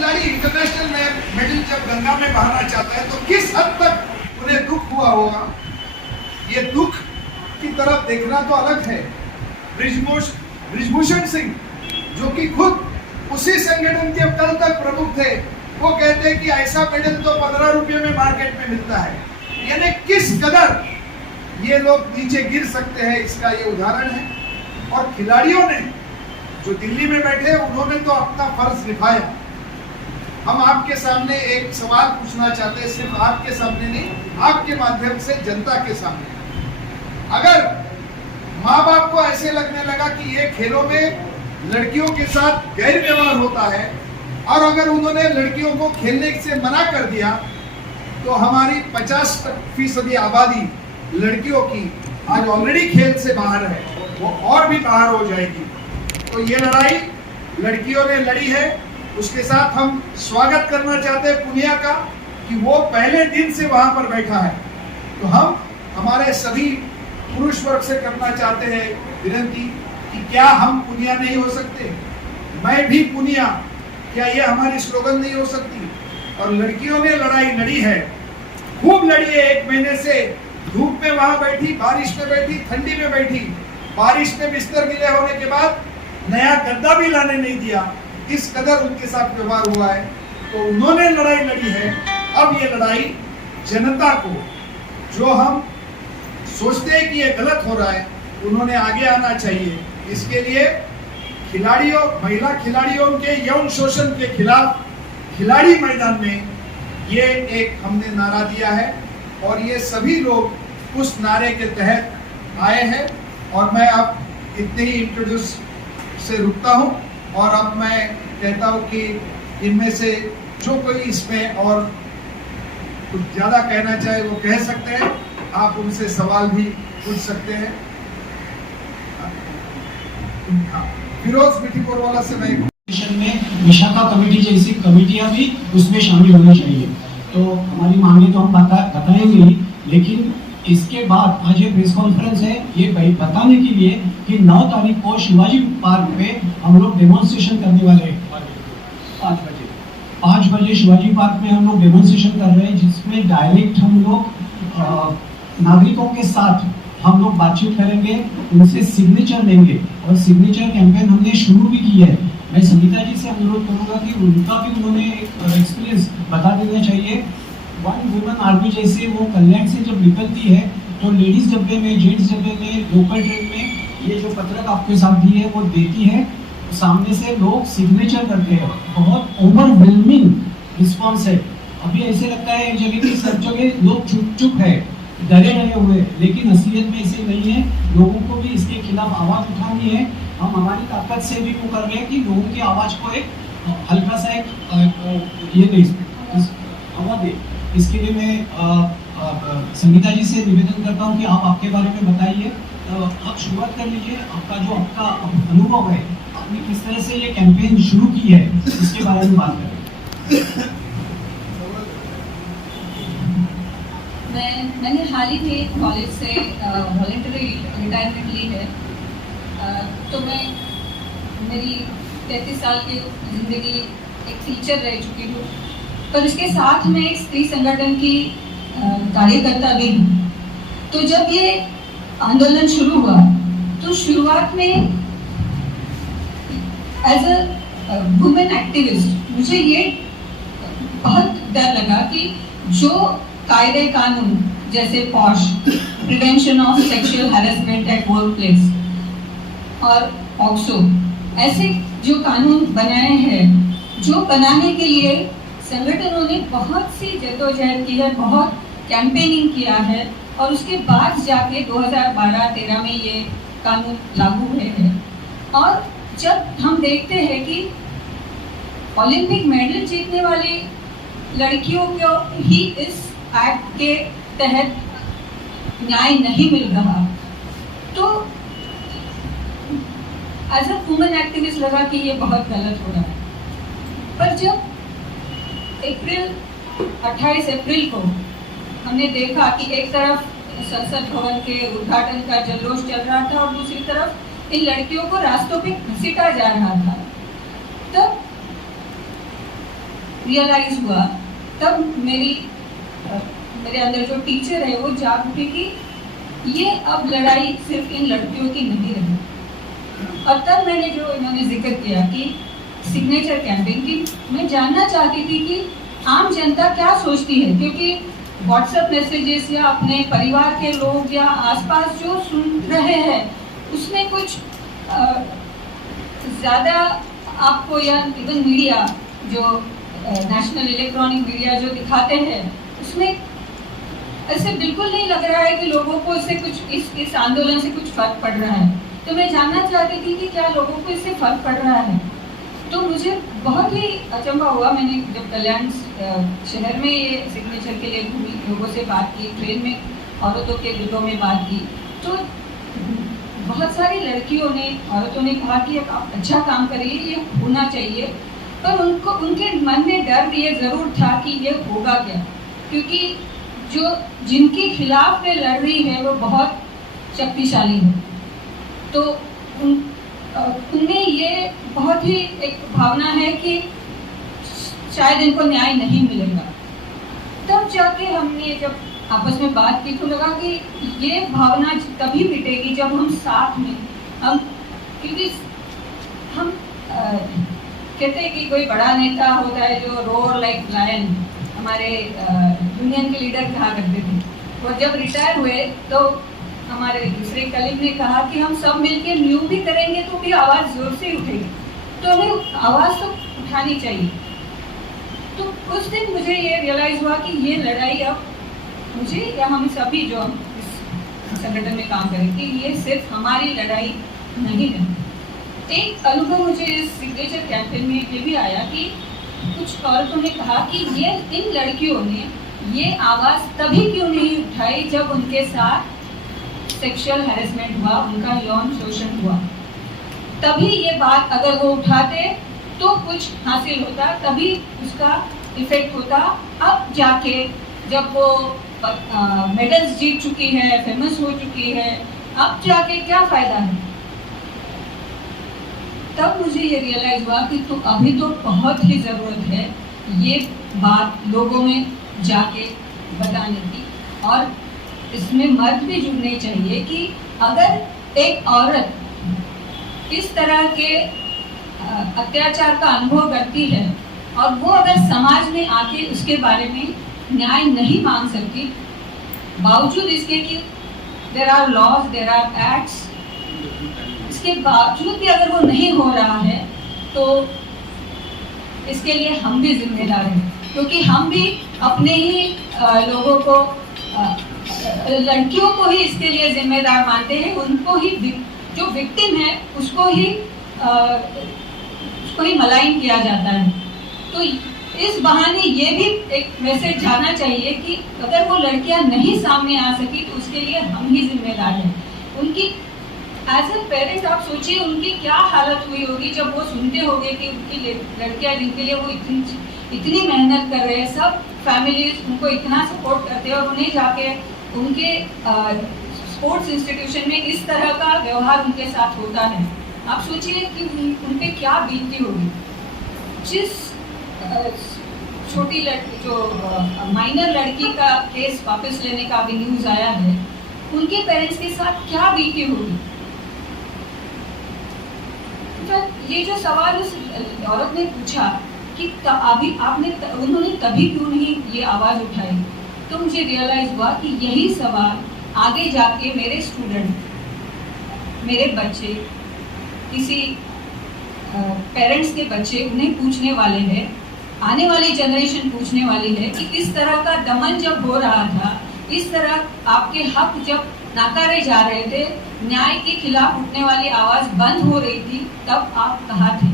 खिलाड़ी international medal जब गंगा में बहाना चाहता है तो किस हद तक उन्हें दुख हुआ होगा। ये दुख की तरफ देखना तो अलग है। बृजभूषण सिंह जो कि खुद उसी संगठन के कल तक प्रमुख थे, वो कहते हैं कि ऐसा मेडल तो 15 रुपये में मार्केट में मिलता है। यानी किस कदर ये लोग नीचे गिर सकते हैं, इसका ये उदाहरण है। और खिलाड़ियों ने जो दिल्ली में बैठे उन्होंने तो अपना फर्ज निभाया। हम आपके सामने एक सवाल पूछना चाहते हैं, सिर्फ आपके सामने नहीं, आपके माध्यम से जनता के सामने। अगर माँ बाप को ऐसे लगने लगा कि ये खेलों में लड़कियों के साथ गैर व्यवहार होता है और अगर उन्होंने लड़कियों को खेलने से मना कर दिया तो हमारी 50% आबादी लड़कियों की आज ऑलरेडी खेल से बाहर है, वो और भी बाहर हो जाएगी। तो ये लड़ाई लड़कियों ने लड़ी है, उसके साथ हम स्वागत करना चाहते हैं पुनिया का कि वो पहले दिन से वहां पर बैठा है। तो हम हमारे सभी पुरुष वर्ग से करना चाहते हैं विनती कि क्या हम पुनिया नहीं हो सकते, मैं भी पुनिया, क्या ये हमारी स्लोगन नहीं हो सकती। और लड़कियों ने लड़ाई लड़ी है, खूब लड़ी है। 1 महीने से धूप में वहां बैठी, बारिश में बैठी, ठंडी में बैठी, बारिश में बिस्तर गीले होने के बाद नया गद्दा भी लाने नहीं दिया, इस कदर उनके साथ व्यवहार हुआ है। तो उन्होंने लड़ाई लड़ी है। अब ये लड़ाई जनता को, जो हम सोचते हैं कि ये गलत हो रहा है, उन्होंने आगे आना चाहिए। इसके लिए खिलाड़ियों, महिला खिलाड़ियों के यौन शोषण के खिलाफ खिलाड़ी मैदान में ये एक हमने नारा दिया है और ये सभी लोग उस नारे के तहत आए हैं। और मैं अब इतने ही इंट्रोड्यूस से रुकता हूं और अब मैं कहता हूं कि इनमें से जो कोई इसमें और कुछ ज़्यादा कहना चाहे वो कह सकते हैं, आप उनसे सवाल भी पूछ सकते हैं। फिरोज मिठीपुर वाला से मैं में विशाखा कमेटी जैसी कमेटियां भी उसमें शामिल होनी चाहिए। तो हमारी मांगे तो हम बताएंगे ही, लेकिन इसके बाद आज ये प्रेस कॉन्फ्रेंस है ये बताने के लिए कि 9 तारीख को शिवाजी पार्क पे हम लोग डेमोन्स्ट्रेशन करने वाले हैं। 5 बजे शिवाजी पार्क में हम लोग डेमोन्स्ट्रेशन कर रहे हैं, जिसमें डायरेक्ट हम लोग नागरिकों के साथ हम लोग बातचीत करेंगे, उनसे सिग्नेचर लेंगे और सिग्नेचर कैंपेन हमने शुरू भी की है। मैं संगीता जी से अनुरोध करूंगा कि उनका भी उन्होंने एक्सपीरियंस बता देना चाहिए। 1 वुमन आर्मी जैसे वो कल्याण से जब निकलती है तो लेडीज डब्बे में, जेंट्स डब्बे में, लोकल ट्रेन में ये जो पत्रक आपके साथ दी है वो देती है, सामने से लोग सिग्नेचर करते हैं। बहुत ओवरवेलमिंग रिस्पॉन्स है। अभी ऐसे लगता है एक जगह की सब जगह लोग चुप है, डरे रहे हुए, लेकिन असलियत में ऐसे नहीं है। लोगों को भी इसके खिलाफ आवाज उठानी है। हम हमारी ताकत से भी वो कर रहे हैं कि लोगों की आवाज को एक हल्का सा एक ये नहीं हवा दे। इसके लिए मैं संगीता जी से निवेदन करता हूं कि आप आपके बारे में बताइए। आप शुरुआत कर लीजिए, आपका अनुभव है, आपने किस तरह से ये कैंपेन शुरू की है, इसके बारे में बात करें। मैंने हाल ही में कॉलेज से वॉलंटरी रिटायरमेंट ली है। तो मैं मेरी 33 साल की ज़िंदगी एक टीचर रह चुकी हूँ, पर उसके साथ मैं एक स्त्री संगठन की कार्यकर्ता भी हूँ। तो जब ये आंदोलन शुरू हुआ तो शुरुआत में एज अ वुमेन एक्टिविस्ट मुझे ये बहुत डर लगा कि जो कायदे कानून जैसे posh, prevention of sexual harassment at work place और पॉक्सो, ऐसे जो कानून बनाए हैं, जो बनाने के लिए संगठनों ने बहुत सी जद्दोजहद की है, बहुत कैंपेनिंग किया है और उसके बाद जाके 2012-13 में ये कानून लागू हुए हैं। और जब हम देखते हैं कि ओलंपिक मेडल जीतने वाली लड़कियों को ही इस एक्ट के तहत न्याय नहीं मिल रहा, तो एज अ वुमेन एक्टिविस्ट लगा कि ये बहुत गलत हो रहा है। पर जब 28 अप्रैल को हमने देखा कि एक तरफ संसद भवन के उद्घाटन का जल्लोष चल रहा था और दूसरी तरफ इन लड़कियों को रास्तों पे घसीटा जा रहा था, तब रियलाइज हुआ, तब मेरे अंदर जो टीचर है वो जाग उठी कि ये अब लड़ाई सिर्फ इन लड़कियों की नहीं रही। और तब मैंने जो इन्होंने जिक्र किया कि सिग्नेचर कैंपेन की, मैं जानना चाहती थी कि आम जनता क्या सोचती है, क्योंकि व्हाट्सएप मैसेजेस या अपने परिवार के लोग या आसपास जो सुन रहे हैं उसमें कुछ ज़्यादा आपको, या इवन मीडिया जो नेशनल इलेक्ट्रॉनिक मीडिया जो दिखाते हैं उसमें ऐसे बिल्कुल नहीं लग रहा है कि लोगों को इससे कुछ इस आंदोलन से कुछ फर्क पड़ रहा है। तो मैं जानना चाहती थी कि क्या लोगों को इससे फर्क पड़ रहा है। तो मुझे बहुत ही अचंभा हुआ। मैंने जब कल्याण शहर में ये सिग्नेचर के लिए घूमी, लोगों से बात की, ट्रेन में औरतों के ग्रुपों में बात की, तो बहुत सारी लड़कियों ने, औरतों ने कहा कि आप अच्छा काम करिए, ये होना चाहिए, पर उनके मन में डर ये ज़रूर था कि ये होगा क्या, क्योंकि जिनके खिलाफ वे लड़ रही है वो बहुत शक्तिशाली है। तो उनमें ये बहुत ही एक भावना है कि शायद इनको न्याय नहीं मिलेगा। तब जाके हमने जब आपस में बात की तो लगा कि ये भावना तभी मिटेगी जब हम साथ में क्योंकि हम कहते हैं कि कोई बड़ा नेता होता है जो रोर लाइक लायन, हमारे यूनियन के लीडर कहा करते थे। और जब रिटायर हुए तो हमारे दूसरे कलीग ने कहा कि हम सब मिलकर न्यू भी करेंगे तो भी आवाज़ जोर से उठेगी, तो हमें आवाज़ तो उठानी चाहिए। तो उस दिन मुझे ये रियलाइज़ हुआ कि ये लड़ाई अब मुझे या हम सभी जो इस संगठन में काम करेंगे, ये सिर्फ हमारी लड़ाई नहीं है। एक अनुभव मुझे इस सिग्नेचर कैंपेन में ये भी आया कि कुछ औरतों ने कहा कि ये इन लड़कियों ने ये आवाज़ तभी क्यों नहीं उठाई जब उनके साथ सेक्सुअल हैरेसमेंट हुआ, उनका यौन शोषण हुआ। तभी ये बात अगर वो उठाते तो कुछ हासिल होता, तभी उसका इफेक्ट होता। अब जाके जब वो मेडल्स जीत चुकी है, फेमस हो चुकी है, अब जाके क्या फायदा है। तब मुझे ये रियलाइज हुआ कि तो अभी तो बहुत ही ज़रूरत है ये बात लोगों में जाके बताने की, और इसमें मर्द भी जुड़ने चाहिए कि अगर एक औरत इस तरह के अत्याचार का अनुभव करती है और वो अगर समाज में आके उसके बारे में न्याय नहीं मांग सकती, बावजूद इसके कि there are laws, there are acts, इसके बावजूद भी अगर वो नहीं हो रहा है तो इसके लिए हम भी जिम्मेदार हैं, क्योंकि हम भी अपने ही लोगों को, लड़कियों को ही इसके लिए जिम्मेदार मानते हैं। उनको ही, जो विक्टिम है उसको ही मलाइन किया जाता है। तो इस बहाने ये भी एक मैसेज जाना चाहिए कि अगर वो लड़कियां नहीं सामने आ सकी तो उसके लिए हम ही जिम्मेदार हैं। उनकी एज ए पेरेंट आप सोचिए उनकी क्या हालत हुई होगी जब वो सुनते होंगे कि उनकी लड़कियां जिनके लिए वो इतनी मेहनत कर रहे हैं, सब फैमिलीज उनको इतना सपोर्ट करते हैं, और उन्हें जाके उनके स्पोर्ट्स इंस्टीट्यूशन में इस तरह का व्यवहार उनके साथ होता है। आप सोचिए कि उन पे क्या बीतती होगी। जिस छोटी लड़की, जो माइनर लड़की का केस वापस लेने का अभी न्यूज़ आया है, उनके पेरेंट्स के साथ क्या बीती होगी। ये जो सवाल उस औरत ने पूछा कि अभी उन्होंने तभी क्यों नहीं ये आवाज़ उठाई, तो मुझे रियलाइज हुआ कि यही सवाल आगे जाके मेरे स्टूडेंट, मेरे बच्चे, किसी पेरेंट्स के बच्चे उन्हें पूछने वाले हैं, आने वाली जनरेशन पूछने वाली है कि इस तरह का दमन जब हो रहा था, इस तरह आपके हक जब नाकारे जा रहे थे, न्याय के खिलाफ उठने वाली आवाज़ बंद हो रही थी, तब आप कहाँ थे।